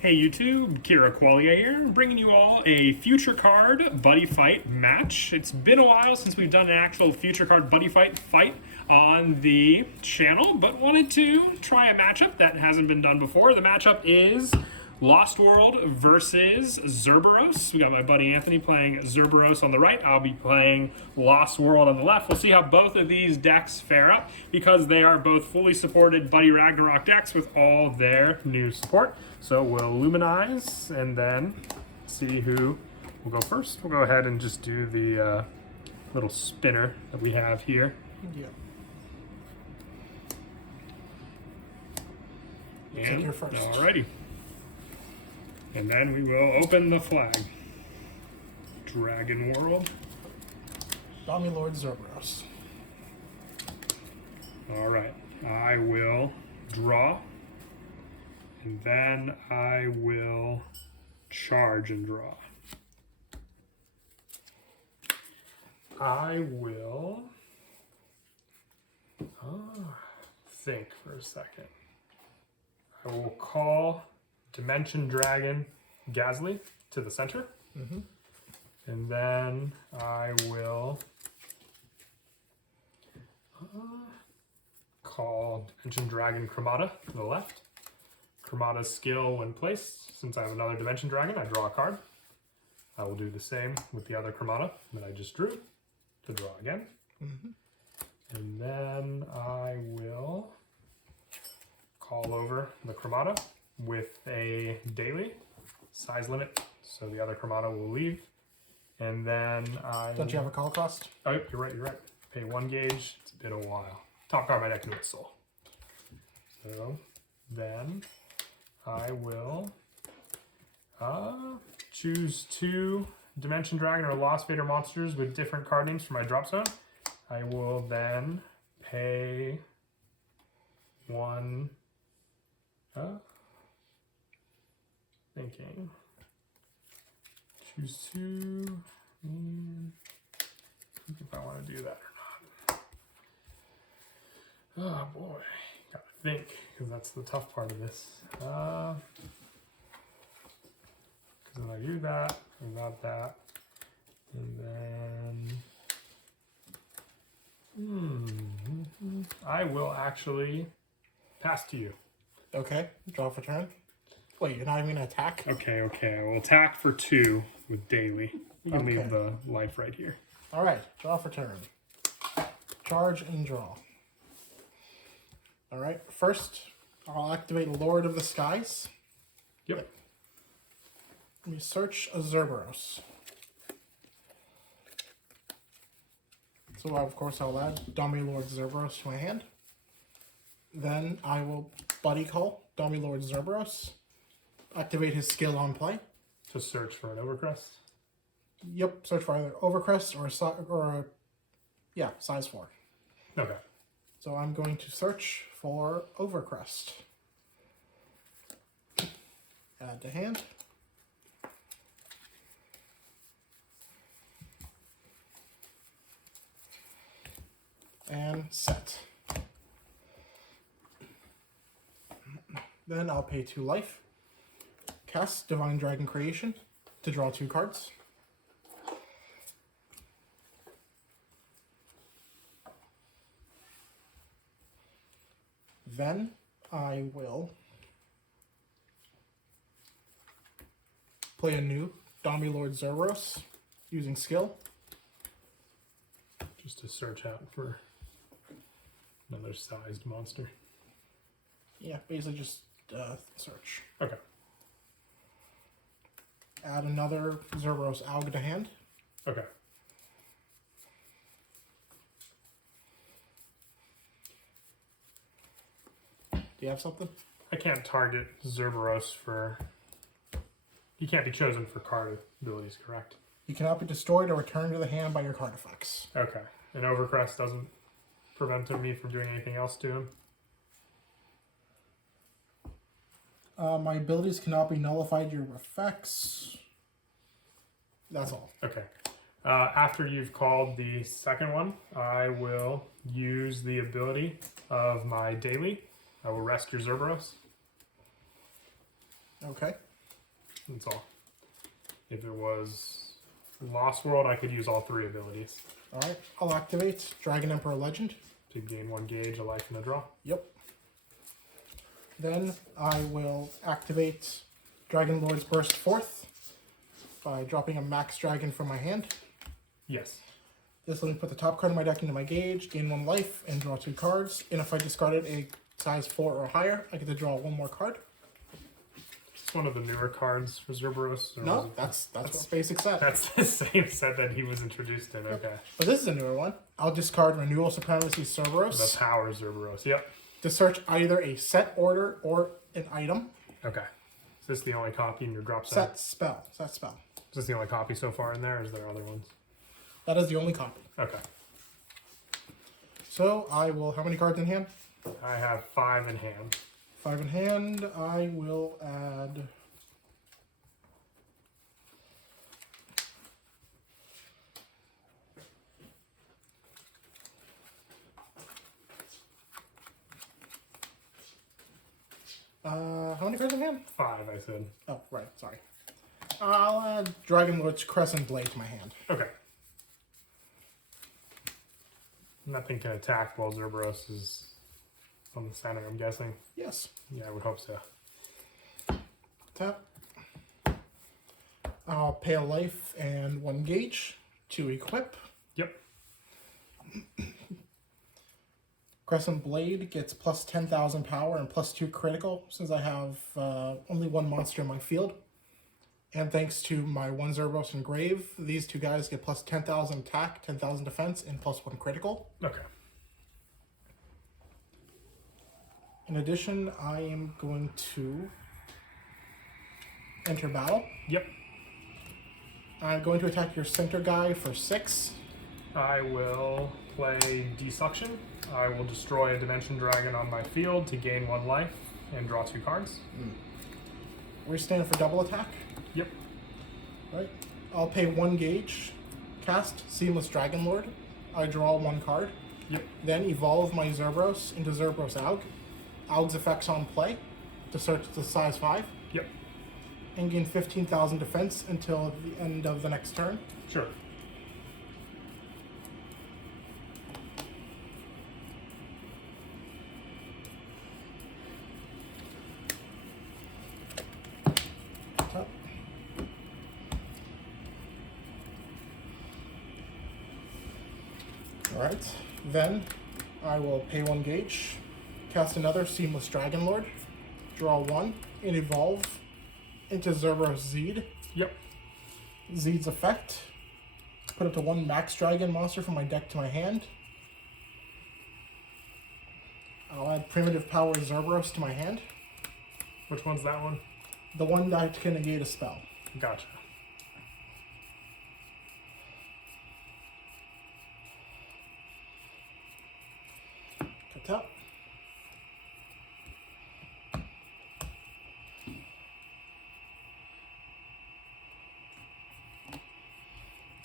Hey YouTube, Kira Qualia here, bringing you all a Future Card Buddy Fight match. It's been a while since we've done an actual Future Card Buddy fight on the channel, but wanted to try a matchup that hasn't been done before. The matchup is Lost World versus Zerberos. We got my buddy Anthony playing Zerberos on the right. I'll be playing Lost World on the left. We'll see how both of these decks fare up because they are both fully supported Buddy Ragnarok decks with all their new support. So we'll luminize and then see who will go first. We'll go ahead and just do the little spinner that we have here. Yeah. And you're first. Alrighty. And then we will open the flag. Dragon World. Dommy Lord Zerberos. Alright. I will draw. And then I will charge and draw. I will think for a second. I will call Dimension Dragon Gasly to the center. And then I will call Dimension Dragon Chromata to the left. Chromata's skill when placed, since I have another Dimension Dragon, I draw a card. I will do the same with the other Chromata that I just drew to draw again. And then I will call over the Chromata with a daily size limit, so the other Chromata will leave. And then I... Don't you have a call cost? Oh, you're right. Pay 1 gauge. It's been a while. Top card of my deck into its soul. So then I will choose 2 Dimension Dragon or Lost Vader monsters with different card names for my drop zone. I will then pay 1... thinking. Choose 2. And think if I want to do that or not. Oh boy, gotta think, because that's the tough part of this. Because if I do that, I got that, and then I will actually pass to you. Okay, draw for turn. Wait, you're not even gonna attack? Okay. I will attack for 2 with daily. You can leave the life right here. Alright, draw for turn. Charge and draw. Alright, first I'll activate Lord of the Skies. Yep. Let me search a Zerberos. So of course I'll add Dommy Lord Zerberos to my hand. Then I will buddy call Dommy Lord Zerberos. Activate his skill on play. To search for an Overcrest? Yep, search for either Overcrest or size 4. Okay. So I'm going to search for Overcrest. Add to hand. And set. Then I'll pay 2 life. Cast Divine Dragon Creation to draw 2 cards. Then I will play a new Dommy Lord Zerberos using skill. Just to search out for another sized monster. Yeah, basically just search. Okay. Add another Zerberos Aug to hand. Okay. Do you have something? I can't target Zerberos for... He can't be chosen for card abilities, correct? He cannot be destroyed or returned to the hand by your card effects. Okay. And Overcrest doesn't prevent me from doing anything else to him? My abilities cannot be nullified your effects. That's all. Okay. After you've called the second one, I will use the ability of my daily. I will rest your Zerberos. Okay. That's all. If it was Lost World, I could use all 3 abilities Alright, I'll activate Dragon Emperor Legend. to gain 1 gauge, a life, and a draw. Yep. Then I will activate Dragon Lord's Burst 4th by dropping a Max Dragon from my hand. Yes. This will let me put the top card of my deck into my gauge, gain 1 life, and draw 2 cards. And if I discarded a size 4 or higher, I get to draw 1 more card. It's one of the newer cards for Zerberos. or was No, it- that's the basic set. That's the same set that he was introduced in. Okay. But this is a newer one. I'll discard Renewal Supremacy The Cerberus power Zerberos. Yep. to search either a set order or an item. Okay. Is this the only copy in your drop set? Set spell. Set spell. Is this the only copy so far in there, or is there other ones? That is the only copy. Okay. So I will. How many cards in hand? I have 5 in hand. 5 in hand. I will add. How many cards in hand? 5, I said. Oh, right. Sorry. I'll add Dragon Lord's Crescent Blade to my hand. Okay. Nothing can attack while Zerberos is on the center, I'm guessing. Yes. Yeah, I would hope so. Tap. I'll pay a life and 1 gauge to equip. Yep. Crescent Blade gets plus 10,000 power and plus 2 critical since I have only 1 monster in my field. And thanks to my 1 Zerberos and Grave, these 2 guys get plus 10,000 attack, 10,000 defense, and plus 1 critical. Okay. In addition, I am going to enter battle. Yep. I'm going to attack your center guy for 6. I will play Desuction. I will destroy a Dimension Dragon on my field to gain 1 life and draw 2 cards. We're standing for double attack. Yep. Right. I'll pay 1 gauge, cast Seamless Dragon Lord. I draw 1 card. Yep. Then evolve my Zerberos into Zerberos Aug. Aug's effects on play to search the size 5. Yep. And gain 15,000 defense until the end of the next turn. Sure. Top. Alright. Then I will pay 1 gauge, cast another Seamless Dragon Lord, draw 1, and evolve into Zerberos Zed. Yep. Zed's effect. Put up to 1 Max Dragon monster from my deck to my hand. I'll add Primitive Power Zerberos to my hand. Which one's that one? The one that can negate a spell. Gotcha. Cut up.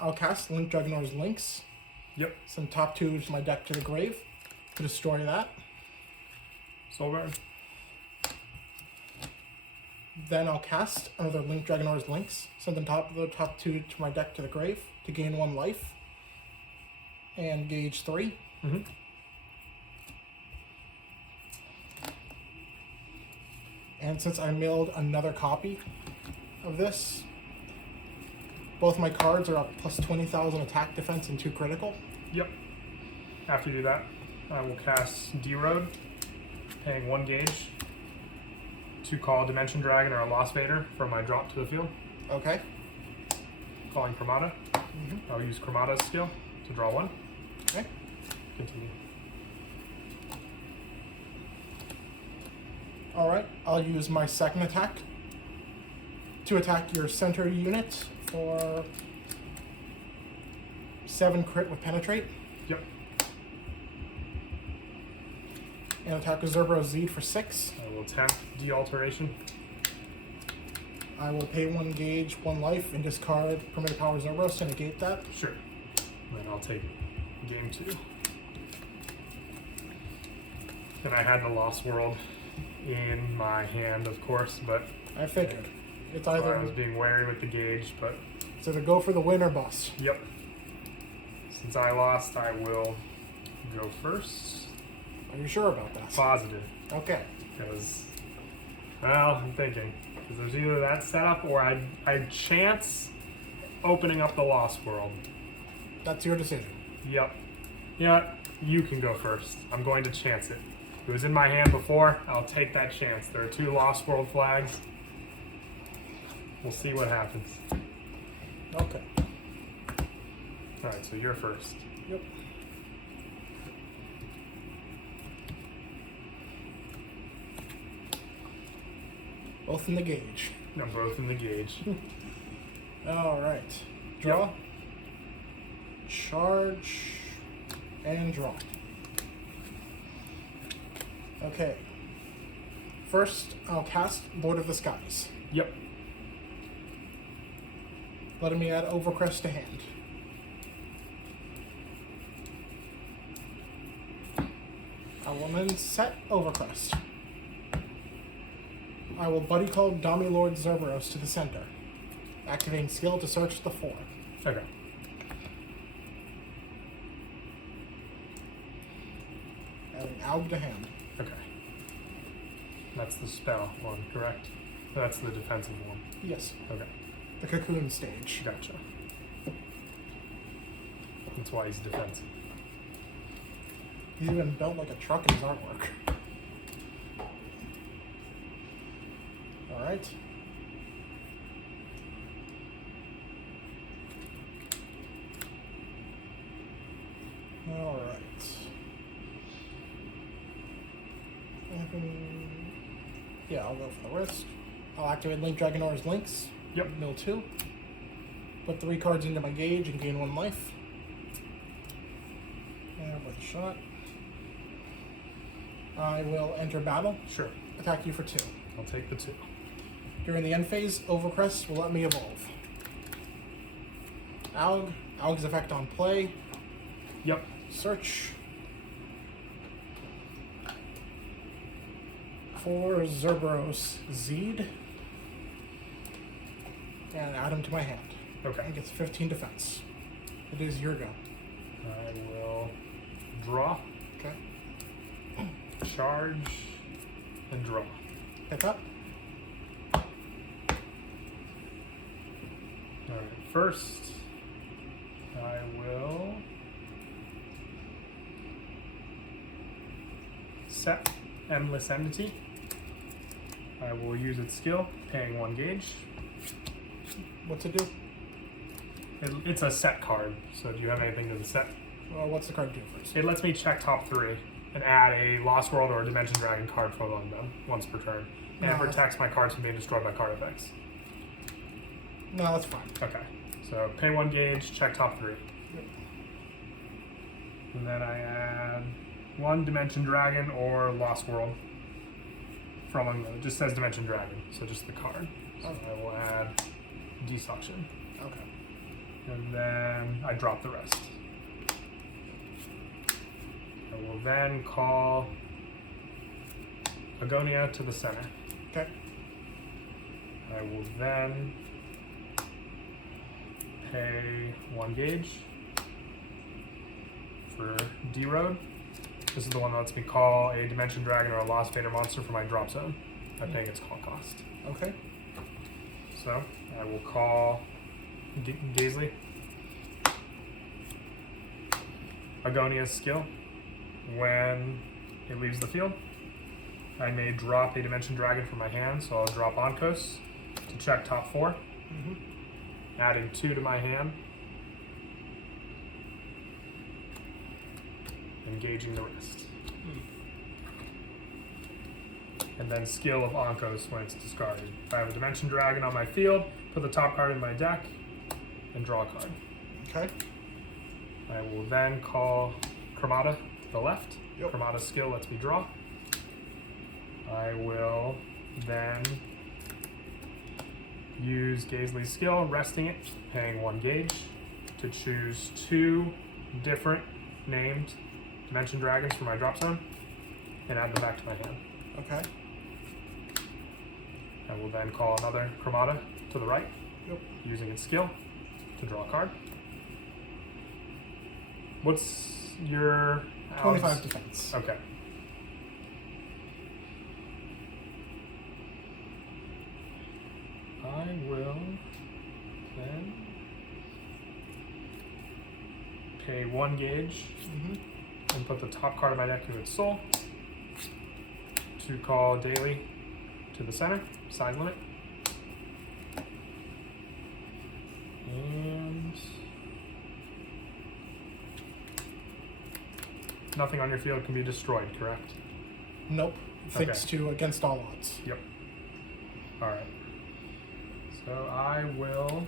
I'll cast Link Dragonor's Links. Yep. Send top 2 to my deck to the grave to destroy that. Soulburn. Then I'll cast another Link Dragonor's Links. Send the top 2 to my deck to the grave to gain 1 life. And gauge 3. Mm-hmm. And since I milled another copy of this, both my cards are up plus 20,000 attack, defense, and 2 critical. Yep. After you do that, I will cast D-Road, paying 1 gauge to call a Dimension Dragon or a Lost Vader from my drop to the field. Okay. Calling Chromata. I'll use Chromata's skill to draw 1. Okay. Continue. Alright, I'll use my second attack to attack your center unit for 7 crit with Penetrate. Yep. And attack with Zerberos Zed for 6. I will attempt De-Alteration. I will pay 1 gauge, 1 life, and discard Primitive Power Zerberos to negate that. Sure. Then I'll take game 2. And I had the Lost World in my hand, of course, but I figured. It's So either I was being wary with the gauge, but it's either go for the win or bust. yep. Since I lost, I will go first. Are you sure about that? Positive. Okay. Because, well, I'm thinking. Because there's either that setup or I'd chance opening up the Lost World. That's your decision. Yep. Yeah, you can go first. I'm going to chance it. It was in my hand before. I'll take that chance. There are 2 Lost World flags. We'll see what happens. Okay. Alright, so you're first. Yep. Both in the gauge. No, both in the gauge. All right. Draw. Charge. And draw. Okay. First, I'll cast Lord of the Skies, Yep. letting me add Overcrest to hand. I will then set Overcrest. I will Buddy Call Dummy Lord Zerberos to the center, activating skill to search the 4. Okay. Adding Aug to hand. Okay. That's the spell one, correct? That's the defensive one. Yes, Okay. the Cocoon stage. Gotcha. That's why he's defensive. He's even built like a truck in his artwork. Alright. Alright. Yeah, I'll go for the wrist. I'll activate Link Dragonor's Links. Yep. Mill 2. Put 3 cards into my gauge and gain 1 life. And with a shot. I will enter battle. Sure. Attack you for 2. I'll take the 2. During the end phase, Overcrest will let me evolve. Aug. Aug's effect on play. Yep. Search. For Zerberos Zed. And add him to my hand. Okay. It gets 15 defense. It is your go. I will draw, Okay. charge, and draw. Pick up. Alright, first, I will set Endless Enmity. I will use its skill, paying 1 gauge. What's it do? It's a set card, so do you have anything to the set? Well, what's the card do first? It lets me check top 3 and add a Lost World or a Dimension Dragon card from among them once per turn. And it No. protects my cards from being destroyed by card effects. No, that's fine. Okay, so pay 1 gauge, check top 3. Yep. And then I add 1 Dimension Dragon or Lost World from among them. It just says Dimension Dragon, so just the card. So Okay. I will add Desuction. Okay. And then I drop the rest. I will then call Agonia to the center. Okay. I will then pay 1 gauge for D-Road. This is the one that lets me call a Dimension Dragon or a Lost Fader monster for my drop zone by paying its call cost. Okay. So I will call Gazely. Agonia's skill. When it leaves the field, I may drop a Dimension Dragon from my hand, so I'll drop Onkos to check top 4, adding 2 to my hand, engaging the rest. And then skill of Onkos when it's discarded. If I have a Dimension Dragon on my field, put the top card in my deck, and draw a card. Okay. I will then call Chromata to the left. Yep. Chromata's skill lets me draw. I will then use Gazely's skill, resting it, paying 1 gauge, to choose 2 different named Dimension Dragons for my drop zone, and add them back to my hand. Okay. I will then call another Chromata to the right, Yep. using its skill to draw a card. What's your 25 defense. Okay. I will then pay 1 gauge and put the top card of my deck to its soul to call daily to the center, side limit. And nothing on your field can be destroyed, correct? Nope. Thanks to against all odds. Yep. Alright. So I will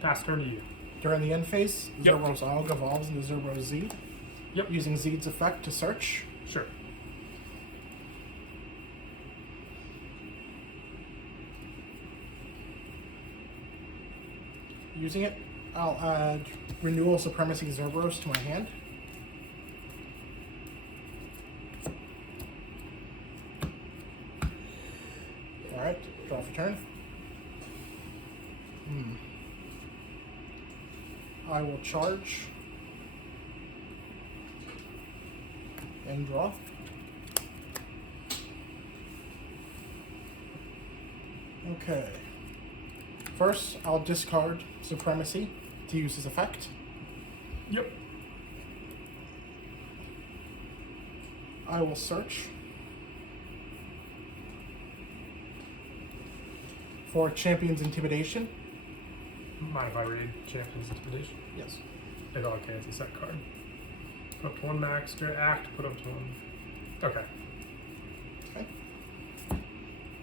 pass turn to you. During the end phase, Yep. Zerberos Alg evolves into Zerberos Z. Yep. Using Z's effect to search. Sure. Using it, I'll add Renewal Supremacy Zerberos to my hand. Alright, draw for turn. I will charge and draw. Okay. First, I'll discard Supremacy to use his effect. Yep. I will search for Champion's Intimidation. Mind if I read Champion's Intimidation? Yes. Okay, it's a set card. Put up to 1 max to act, put up to 1. Okay. Okay.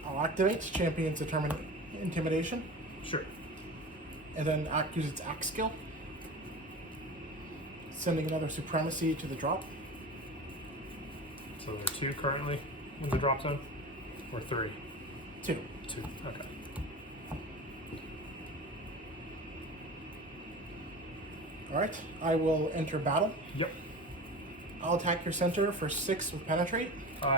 I'll activate Champion's Intimidation, Sure. and then use its act skill, sending another Supremacy to the drop. So there are 2 currently in the drop zone? Or 3? 2. 2. Okay. Alright, I will enter battle. Yep. I'll attack your center for 6 with Penetrate.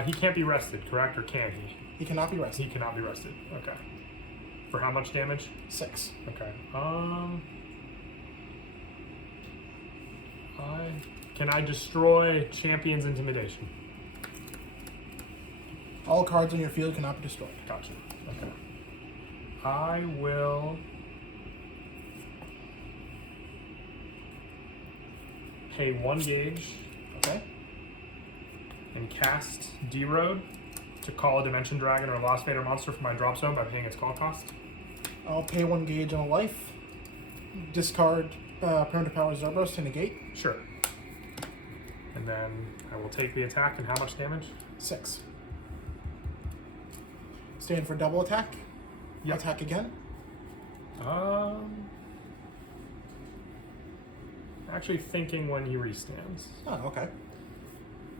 He can't be rested, correct? Or can he? He cannot be rested. He cannot be rested. Okay. For how much damage? 6. Okay. Can I destroy Champion's Intimidation? All cards on your field cannot be destroyed. Gotcha. Okay. I will pay 1 gauge Okay? and cast D-Road to call a Dimension Dragon or a Lost Vader monster from my drop zone by paying its call cost. I'll pay 1 gauge on a life. Discard Primitive Power Zerberos to negate. Sure. And then I will take the attack, and how much damage? 6. Stand for double attack. Yep. Attack again. Actually thinking when he restands. Oh, okay.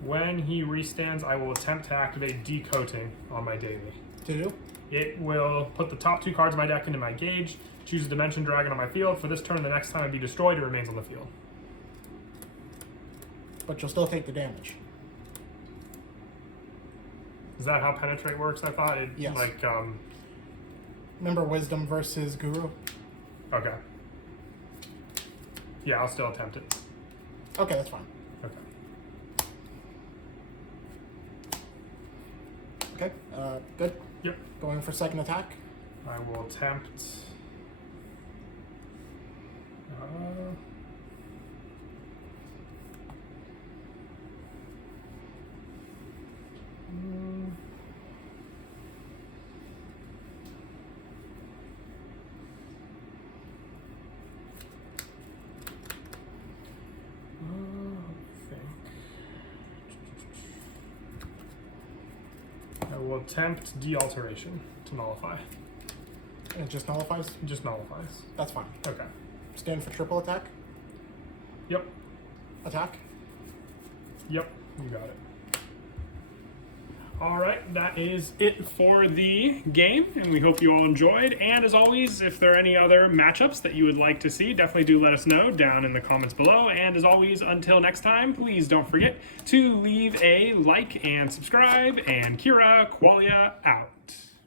When he restands, I will attempt to activate Decoating on my daily. To do? It will put the top 2 cards of my deck into my gauge, choose a Dimension Dragon on my field. For this turn, the next time it be destroyed, it remains on the field. But you'll still take the damage. Is that how Penetrate works, I thought? Yes. Like, Remember Wisdom versus Guru? okay. Yeah, I'll still attempt it. Okay, that's fine. Okay. Okay, good. Yep. Going for second attack. I will attempt... I will attempt De-Alteration to nullify. And it just nullifies? Just nullifies. That's fine. Okay. Stand for triple attack. Yep. Attack. Yep. You got it. All right, that is it for the game, and we hope you all enjoyed. And as always, if there are any other matchups that you would like to see, definitely do let us know down in the comments below. And as always, until next time, please don't forget to leave a like and subscribe. And Kira Qualia out.